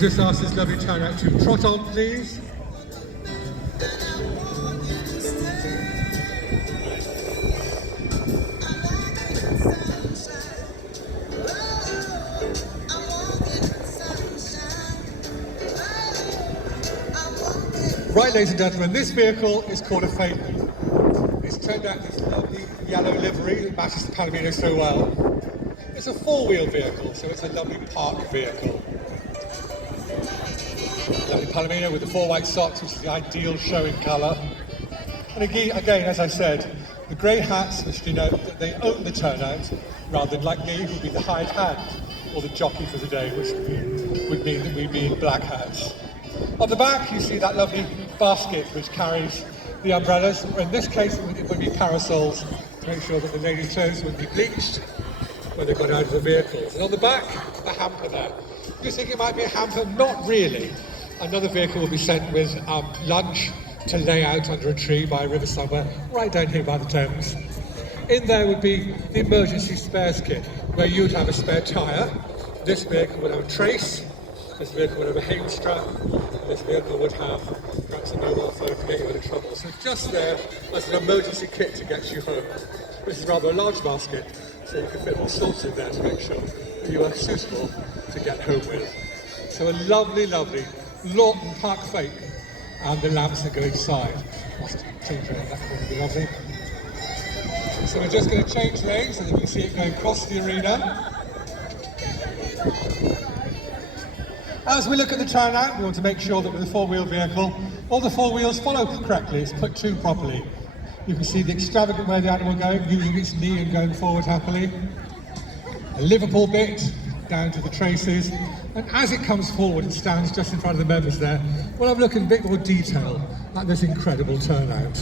Just ask this lovely turnout to trot on, please. Right, ladies and gentlemen, this vehicle is called a Henley. It's turned out this lovely yellow livery that matches the Palomino so well. It's a four-wheel vehicle, so it's a lovely park vehicle. Lovely Palomino with the 4 white socks, which is the ideal showing colour. And again, as I said, the grey hats, which denote that they own the turnout, rather than like me, who'd be the hired hand, or the jockey for the day, which would mean that we'd be in black hats. On the back, you see that lovely basket which carries the umbrellas, or in this case, it would be parasols, to make sure that the ladies' clothes would be bleached when they got out of the vehicles. And on the back, a hamper there. You think it might be a hamper? Not really. Another vehicle will be sent with lunch to lay out under a tree by a river somewhere, right down here by the Thames. In there would be the emergency spares kit, where you would have a spare tyre. This vehicle would have a trace. This vehicle would have a hang strap. This vehicle would have perhaps a mobile phone to get you out of trouble. So it's just there as an emergency kit to get you home. This is rather a large basket, so you can fit all sorts in there to make sure that you are suitable to get home with. So a lovely, lovely Lawton Park fake, and the lamps that go inside. Must change around, that would be lovely. So we're just going to change lanes so that you can see it going across the arena. As we look at the turnout, we want to make sure that with a four-wheel vehicle, all the four wheels follow correctly, it's put to properly. You can see the extravagant way the animal going, using its knee and going forward happily. A Liverpool bit down to the traces, and as it comes forward, it stands just in front of the members there. We'll have a look in a bit more detail at this incredible turnout.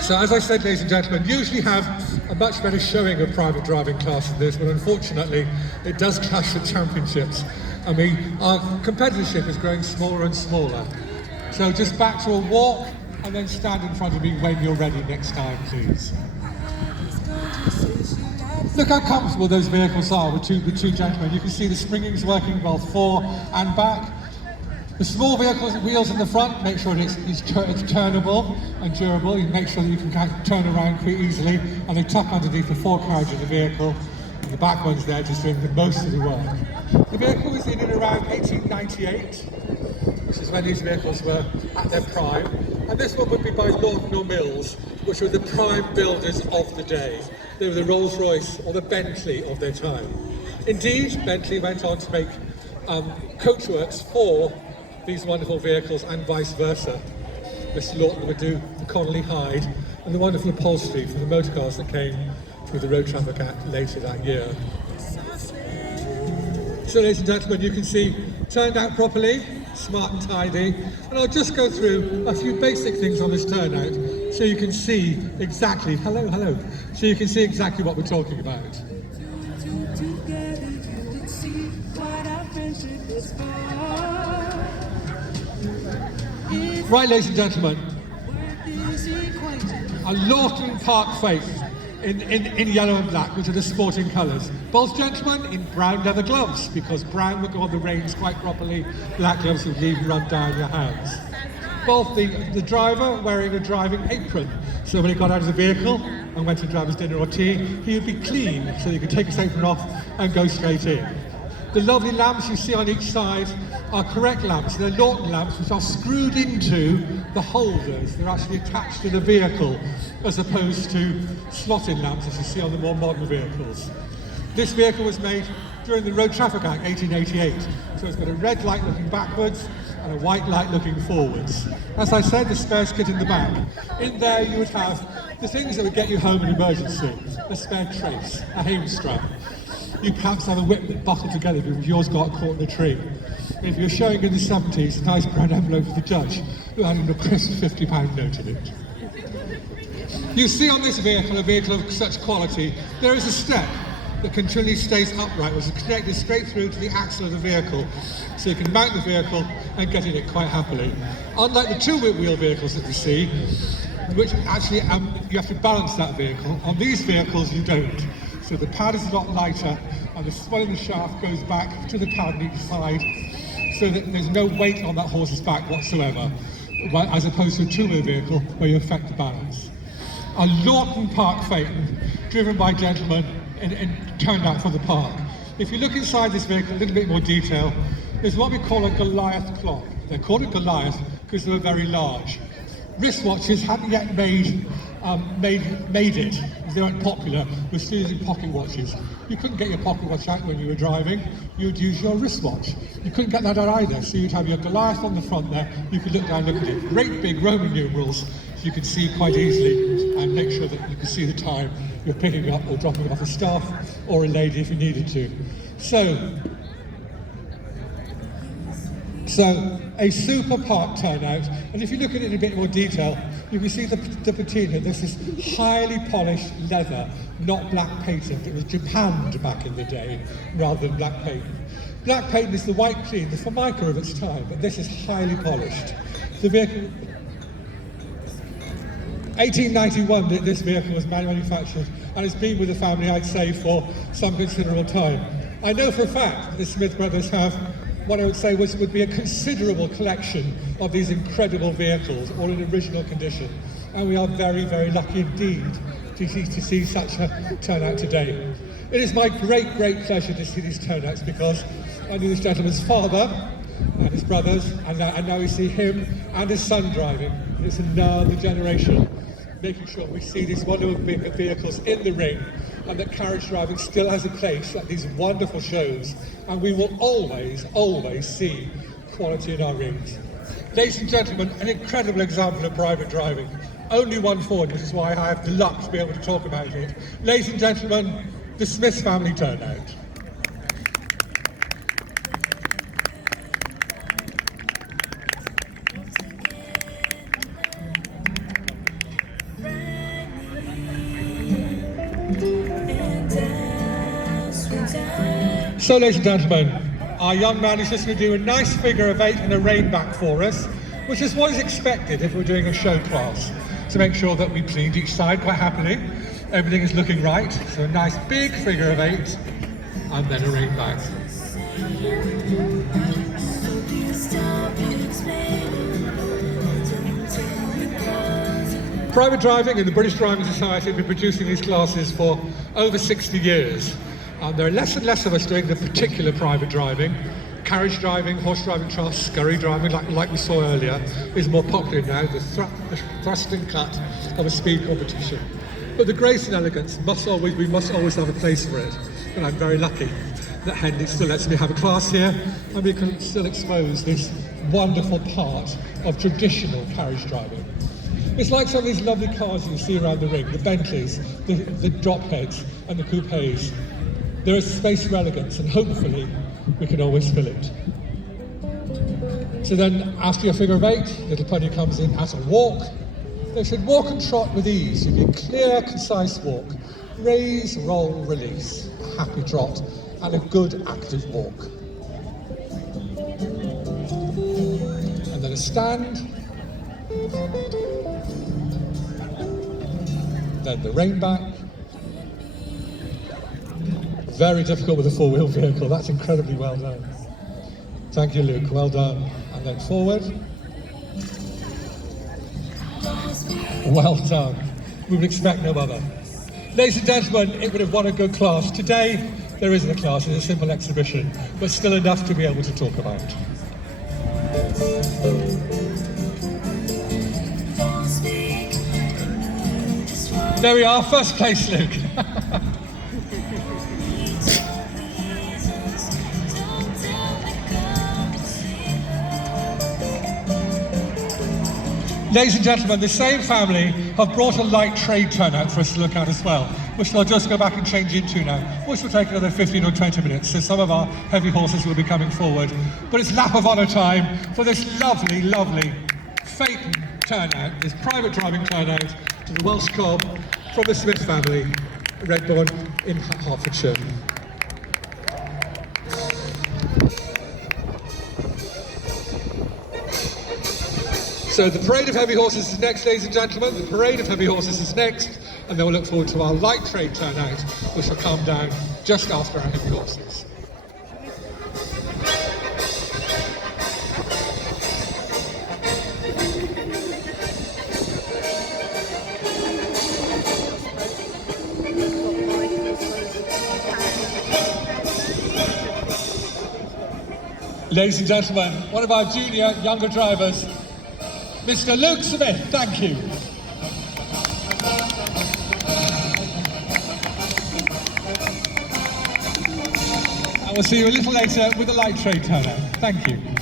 So as I said, ladies and gentlemen, usually have a much better showing of private driving class than this, but unfortunately it does clash with championships. I mean, our competitorship is growing smaller and smaller. So just back to a walk and then stand in front of me when you're ready next time, please. Look how comfortable those vehicles are with two gentlemen. You can see the springings working both fore and back. The small vehicles, wheels in the front, make sure it's turnable and durable. You make sure that you can kind of turn around quite easily, and they tuck underneath the forecarriage of the vehicle. And the back one's there just doing the most of the work. The vehicle was in and around 1898, which is when these vehicles were at their prime. And this one would be by Lawton or Mills, which were the prime builders of the day. They were the Rolls-Royce or the Bentley of their time. Indeed, Bentley went on to make coachworks for these wonderful vehicles and vice versa. Mr. Lawton would do the Connolly hide and the wonderful upholstery for the motor cars that came through the Road Traffic Act later that year. So ladies and gentlemen, you can see turned out properly, smart and tidy, and I'll just go through a few basic things on this turnout so you can see exactly, so you can see exactly what we're talking about. Right, ladies and gentlemen, a Lawton Park fake in yellow and black, which are the sporting colours. Both gentlemen in brown leather gloves, because brown would go on the reins quite properly, black gloves would leave run down your hands. Both the driver wearing a driving apron, so when he got out of the vehicle and went to grab his dinner or tea, he would be clean, so you could take his apron off and go straight in. The lovely lamps you see on each side are correct lamps. They're Lawton lamps which are screwed into the holders. They're actually attached to the vehicle as opposed to slot-in lamps as you see on the more modern vehicles. This vehicle was made during the Road Traffic Act 1888, so it's got a red light looking backwards and a white light looking forwards. As I said, the spares kit in the back. In there you would have the things that would get you home in emergency. A spare trace, a hang strap. You perhaps have a whip that buckled together because yours got caught in a tree. If you're showing in the 70s, a nice brown envelope for the judge who had a crisp £50 note in it. You see on this vehicle, a vehicle of such quality, there is a step that continually stays upright, which is connected straight through to the axle of the vehicle, so you can mount the vehicle and get in it quite happily. Unlike the two-wheel vehicles that you see, which actually you have to balance that vehicle, on these vehicles you don't. So the pad is a lot lighter, and the swell in the shaft goes back to the pad on each side, so that there's no weight on that horse's back whatsoever, as opposed to a two-wheel vehicle where you affect the balance. A Lawton Park Phaeton, driven by gentlemen and turned out for the park. If you look inside this vehicle, a little bit more detail, there's what we call a Goliath clock. They're called a Goliath because they were very large. Wristwatches hadn't yet made it, they weren't popular, with still using pocket watches. You couldn't get your pocket watch out when you were driving, you would use your wristwatch. You couldn't get that out either, so you'd have your Goliath on the front there, you could look down, look at it. Great big Roman numerals, so you could see quite easily and make sure that you could see the time you're picking up or dropping off a staff or a lady if you needed to. So a super park turnout, and if you look at it in a bit more detail, you can see the patina. This is highly polished leather, not black patent. It was japanned back in the day rather than black patent. Black patent is the white clean, the Formica of its time, but this is highly polished. The vehicle, 1891, this vehicle was manufactured, and it's been with the family, I'd say, for some considerable time. I know for a fact that the Smith brothers have what I would say would be a considerable collection of these incredible vehicles, all in original condition. And we are very, very lucky indeed to see such a turnout today. It is my great, great pleasure to see these turnouts because I knew this gentleman's father and his brothers, and now we see him and his son driving. It's another generation making sure we see these wonderful vehicles in the ring, and that carriage driving still has a place at these wonderful shows, and we will always, always see quality in our rings. Ladies and gentlemen, an incredible example of private driving. Only one Ford, which is why I have the luck to be able to talk about it. Ladies and gentlemen, the Smith family turnout. So, ladies and gentlemen, our young man is just going to do a nice figure of 8 and a rein back for us, which is what is expected if we're doing a show class, to make sure that we cleaned each side quite happily. Everything is looking right, so a nice big figure of 8, and then a rein back. Private driving in the British Driving Society have been producing these classes for over 60 years. There are less and less of us doing the particular private driving. Carriage driving, horse driving trust, scurry driving, like we saw earlier, is more popular now, the thrust and cut of a speed competition. But the grace and elegance we must always have a place for it. And I'm very lucky that Henley still lets me have a class here, and we can still expose this wonderful part of traditional carriage driving. It's like some of these lovely cars you see around the ring, the Bentleys, the drop heads and the coupes. There is space for elegance, and hopefully we can always fill it. So then, after your figure of 8, little pony comes in at a walk. They should walk and trot with ease. You need a clear, concise walk. Raise, roll, release. A happy trot and a good, active walk. And then a stand. Then the rein back. Very difficult with a four-wheel vehicle. That's incredibly well done. Thank you, Luke. Well done. And then forward. Well done. We would expect no other. Ladies and gentlemen, it would have won a good class. Today, there isn't a class. It's a simple exhibition, but still enough to be able to talk about. There we are. First place, Luke. Ladies and gentlemen, the same family have brought a light trade turnout for us to look at as well, which I'll just go back and change into now, which will take another 15 or 20 minutes, so some of our heavy horses will be coming forward. But it's lap of honour time for this lovely, lovely Phaeton turnout, this private driving turnout to the Welsh Cob from the Smith family, Redbourne in Hertfordshire. So the parade of heavy horses is next, ladies and gentlemen. The parade of heavy horses is next. and then we'll look forward to our light train turnout, which will come down just after our heavy horses. Ladies and gentlemen, one of our junior, younger drivers, Mr. Luke Smith, thank you. And we'll see you a little later with the light train turnout. Thank you.